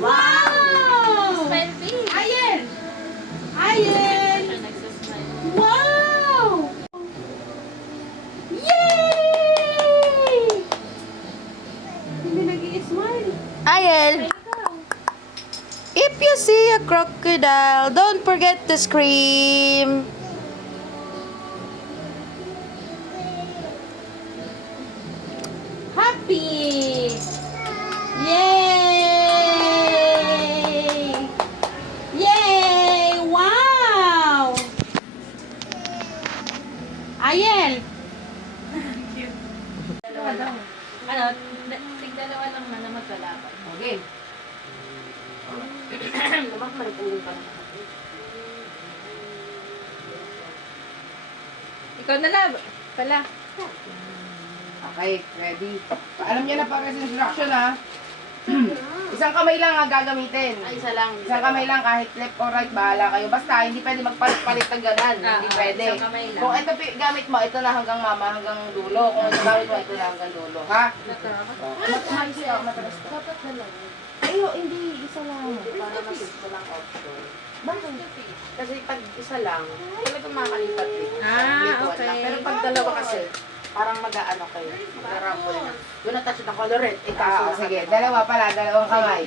Wow! Smile big. Ayen! Ayen! Siya nagsasmile. Wow! Yay! Hindi nag-i-smile. Ayel, Ikaw. if you see a crocodile, don't forget to scream. Happy! Yay! Yay! Wow! Ayel! Dalawa lang. Ano, tig-dalawa lang na magkalaban. Okay. Lumak maripulong pa naman. Ikaw na lang. Pala. Okay, ready. Alam niya na para sa instruction ha. Isang kamay lang ang gagamitin. Ay, isa lang. Isang kamay lang kahit left or right, bahala kayo. Basta hindi pwede magpalit-palit ng ganan. Hindi pwede. Isang kamay lang. Kung ito gamit mo, ito na hanggang mama, hanggang dulo. Kung ito gamit mo, ito na hanggang dulo. Ha? Matalas ka, matalas ka. Dapat dalawa. Ayo, hindi. Isa lang. Para mas walang option. Bakit? Kasi pag isa lang, talagang makakalipat eh. Ah, okay. Pero pag dalawa kasi, parang mag-aano kayo. Mag-rumble na. Doon na-touch ng color red. Eh, kaso Sige. Dalawa pala, dalawang kamay.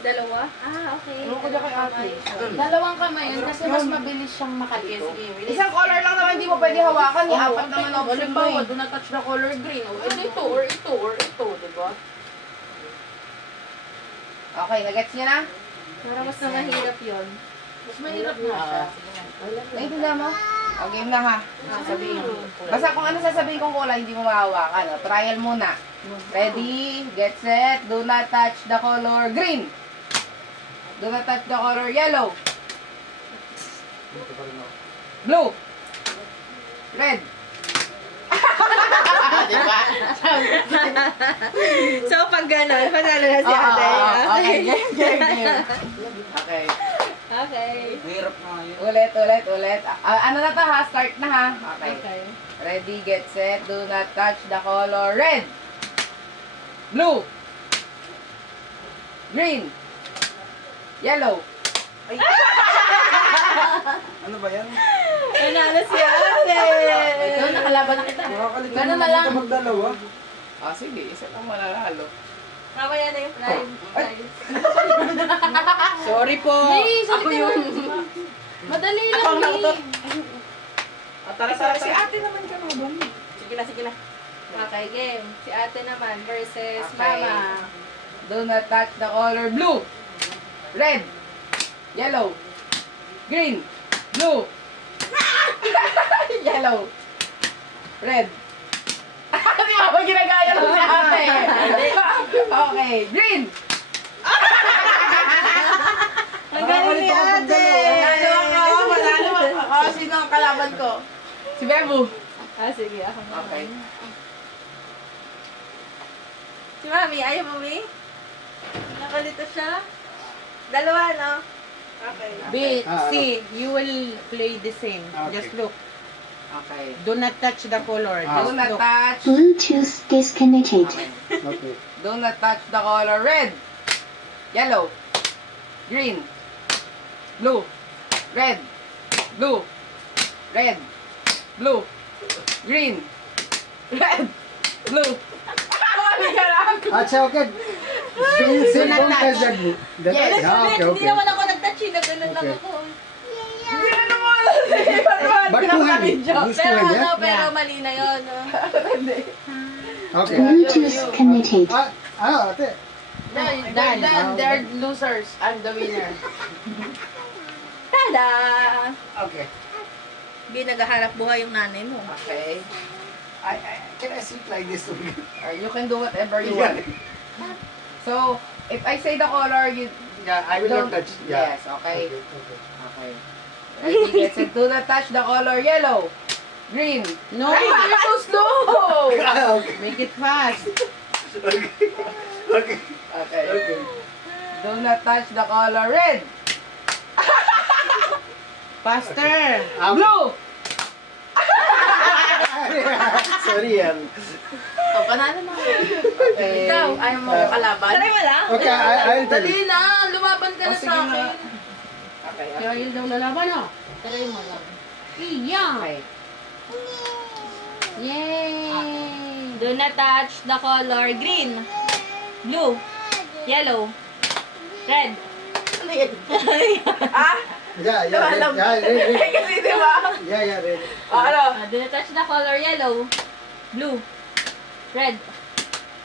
Dalawa? Ah, okay. Ano ko dyan kay ate? Dalawang kamay yun kasi mas mabilis siyang makalito. Isang color lang naman, hindi mo pwede hawakan. Apat naman option mo Halimbawa, eh. doon na-touch na color green. O, ito, or ito, or ito, di ba? Okay, nagets niya na? Para mas na mahirap yun. Mas mahirap na siya. Naintindihan mo? O, game na ha. Sabihin mo. Basta kung ano sasabihin kong kulay, hindi mo mahawakan. O, trial muna. Ready, get set, do not touch the color green. Do not touch the color yellow. Blue. Red. Diba? So, pag gano'n, panalo na si ate. Okay, game. Okay. Okay. Mahirap na yun. Ulit. Ano na to ha? Start na ha? Okay. Okay. Ready, get set, do not touch the color red. Blue. Green. Yellow. Ano ba yan? Panalo si ate. Ikaw, nakalaban na kita. Nakakalimutan Ganun na lang. magdalawa. Sige, isa lang mananalo. Mamaya na yung prime. Sorry po. Ako yun. Madali lang. Ako ang eh. nautot. Tara. Si ate naman ka mo. Sige na. Okay, game. Si ate naman versus Okay. mama. Do not touch the color blue. Red. Yellow. Green. Blue. Yellow. Red. Ano nga ba ginagaya mo si ate? Okay. Green. Ang galing ni ate. Manalo ako. Sino ang kalaban ko? Si Bebo. Sige, ako naman. Okay. Si mami, ayaw mami? Nakalito siya? Dalawa, no? Okay. B, C, you will play the same. Okay. Just look. Okay. Do not touch the color. Do Just not look. touch. Bluetooth disconnected. Okay. Okay. Do not touch the color red. Yellow. Green. Blue. Red. Blue. Red. Blue. Green. Red. Blue. Wala ka lang. okay. Don't touch that blue. Yes. Hindi naman ako nag-touch, nag-ganun lang Okay. ako. Hindi na naman. But two hand. Use two Pero hand, ano, yeah? pero mali na yun. No? Okay. Bluetooth connected. Ate. They're losers. I'm the winner. Tada! Okay. Hindi naghaharap buhay yung nanay mo. Okay. Can I sit like this? You can do whatever you want. So, if I say the color, you Yeah, I will don't not touch. Yeah. Yes, okay. Okay. Okay. Ready, get set. Do not touch the color yellow. Green. No. Ay, you're so slow! Okay. Make it fast. Okay. Okay. Do not touch the color red. Faster. Blue. Sorry yan. Oh, panalo na. Okay. Ikaw, ayaw mo ko kalaban? Try mo lang. Okay, I'll tell Dali you. na, lumaban ka na sige sa na. akin. Okay. Si Ariel daw lalaban, oh. Try mo lang. Iya. Okay. Yay! Do not touch the color green, blue, yellow, red. Ano yan? Ah? Yeah, red. Kasi di ba? Yeah, red. Ano? Do not touch the color yellow, blue, red,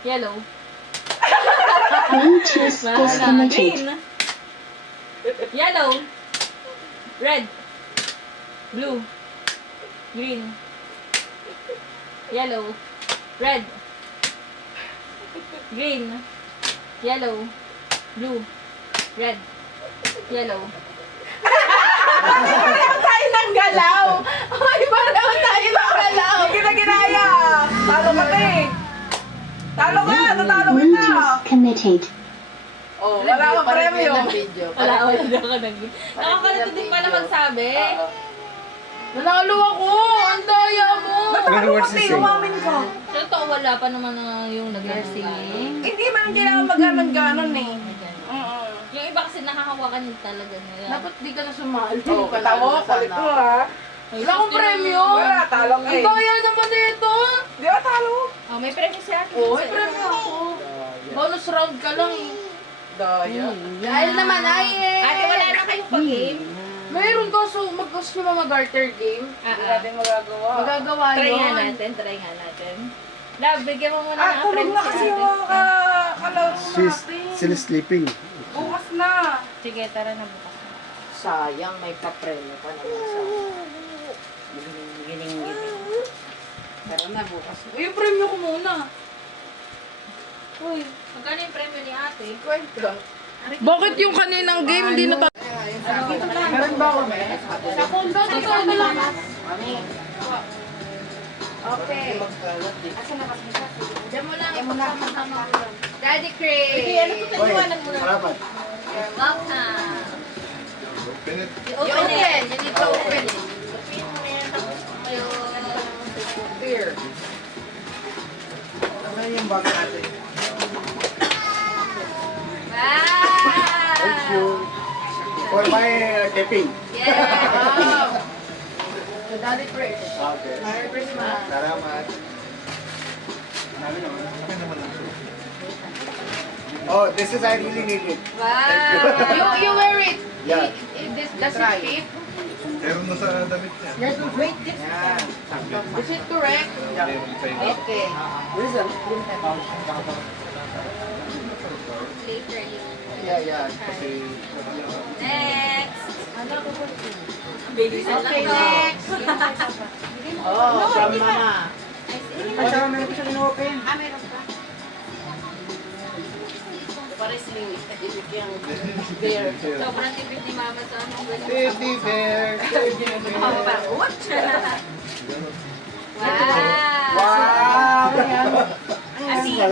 yellow. Bluetooth disconnected. Green, yellow, red, blue, green, yellow, red, green, yellow, blue, red, yellow. Tayo ng galaw! Ay, pareho tayo ng galaw! Hindi kita ginaya! Talo ka, te! Talo ka! Natalo kita! Bluetooth connected. Oh, wala akong premyo. Wala na ako nag... Nakakalito din pala magsabi. Nanalo ako! Ang daya mo! Natalo ka, te! Umamin ka! Totoo, wala pa naman na yung nag-singing. Hindi man kailangan mag-ganon eh. Yung iba kasi nakakawakan yun talaga nila. Dapat di ka na sumali. Oh, katawa, kulit ko ha. Wala akong premyo! Wala, talo ka Ang eh. daya naman nito! Di ba talo? Oh, may premyo si ate. Oo, may premyo ako. Bonus round ka lang eh. Daya. Dahil naman ay Ate, wala na kayong pag-game. Mayroon kaso gusto mo mag-garter game. Hindi natin magagawa. Magagawa Try nga yun. natin, try nga natin. Love, bigyan mo muna ng Tulog premyo na si kasi ate. yung kalaro natin. Still sleeping. Bukas na. Sige, tara na bukas. Sayang, may papremyo pa naman sa gining. Tara na bukas. Uy, yung premyo ko muna. Uy, magkano yung premyo ni ate? Kwento. Bakit yung kaninang game hindi na Meron ba ako, me? Sa kondo, dito na lang. Okay. Asa na kasi siya? Diyan mo lang ipagkakasama ko lang. Daddy Craig! Oy, salamat. You're welcome. Open it. Open it. You need to open it. Beer. Ano yung bag natin? Wow! Thank you. For my taping. Yeah! The Daddy Fresh. Okay. Merry Christmas. Salamat. Oh, this is I really need it. Wow! You wear it. Yeah. This does it fit? Meron na sa damit niya. Is it correct? Okay. Later you. Yeah. Kasi, Next! Baby sa Okay, lang next. Oh, from mama. meron ko siya in-open. Pares ni ibigyan beer. Sobrang tipid ni mama sa anong ganyan. Teddy bear. Teddy Mama bear. parang, what? Wow! Wow! Asin.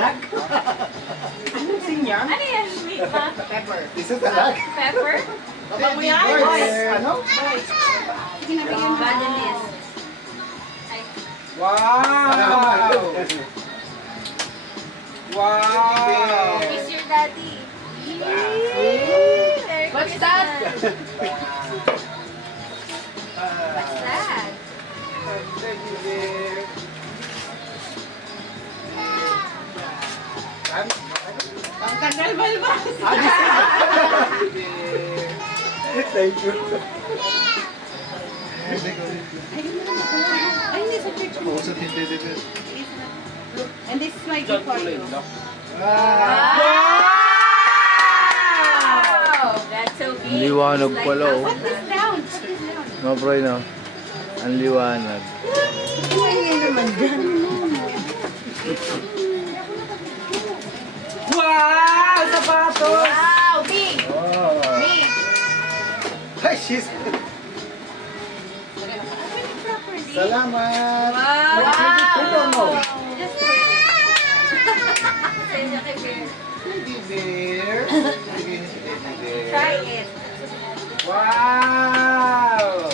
Ano yan? Sweet ma? Pepper. This is a lag. Pepper? Baba mo Teddy yan. bear. Ano? Bananis. Ay, Wow! Wow! kiss your daddy. What's that? What's that? Teddy bear. Ang kanal balbas. Thank you. Ay, hindi sa picture. Kausap yung teddy bear. And this is my gift for you. Wow! That's so big. Ang liwanag It's pala, oh. Put this down. Put this down. No, bro, no. Ang liwanag. Wow! Sapatos! Wow, big. Oh. Big. Hi, she's... Salamat! Wow. Wow! Just Send niya kay Bear. Teddy bear. Bigay niya si Teddy bear. Try it. Wow!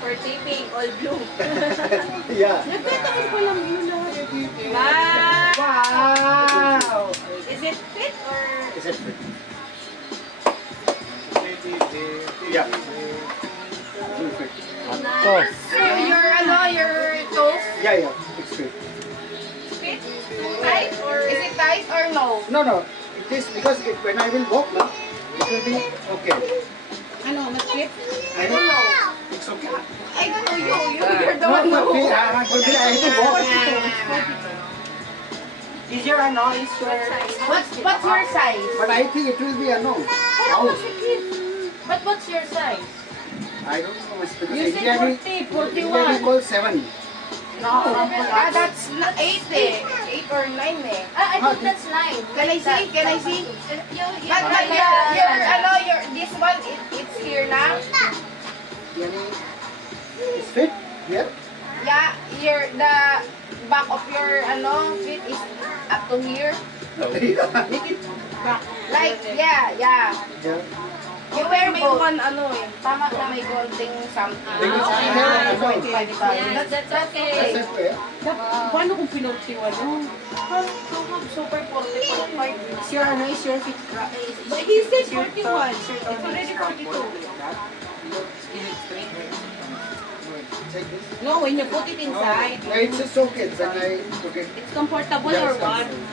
For taping, all blue. Yeah. Nagtatakin pa lang yun lahat. Wow! Is it fit or? Is it fit? Yeah. Will fit. Your toes, Yeah, yeah. It's fit. Fit? Tight or? is it tight or no? No, no. It is because when I will walk now, it will be okay. Ano, mas-fit? I don't know. It's okay. I don't know, you're the No, one no. who... For me, I have to walk. Is your ano, is your... What's your size? But I think it will be a no. Out. But what's your size? I don't know. Because You say India 40, India we 41. call 7. That's 8 eh. 8 or 9 eh. I think that's 9. Can I see? Can I see? But this one, it's here na. Yani, it's fit here. Yeah, the back of your feet is up to here. Make it back. Like, yeah. Yeah. You wear both. Tama na may konting something. Because I have a no. Yes, that's okay. That's it, yeah. Paano kung pinurtiwan? Super 40, 45. Is your ano, is your fit crack? He said 41. It's already 42. Check this. No, when you put it inside, No, it's just okay. Then I put it. it's comfortable Yeah, or it's what? comfortable.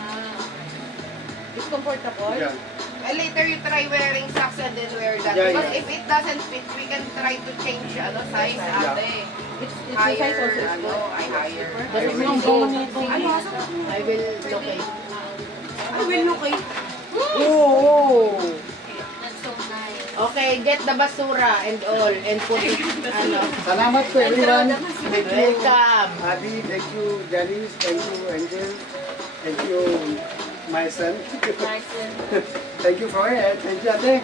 It's comfortable? Yeah. Later you try wearing socks and then wear that. Yeah, Because yeah. if it doesn't fit, we can try to change size ate. It's the Higher, size also is good. higher. Does it mean go? Ano? I will locate. I will look it. Oh! That's so nice. Okay, get the basura and all and put it, Salamat to everyone. Thank you, welcome. Adi. Thank you, Janice. Thank you, Angel. Thank you, my son. Thank you for it. Thank you, Ate.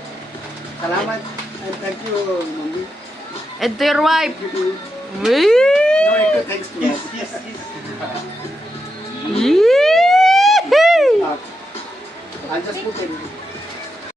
Salamat. And thank you, Mami. And to your wife. Thank you to you. Wee! No, thanks to us. Yee!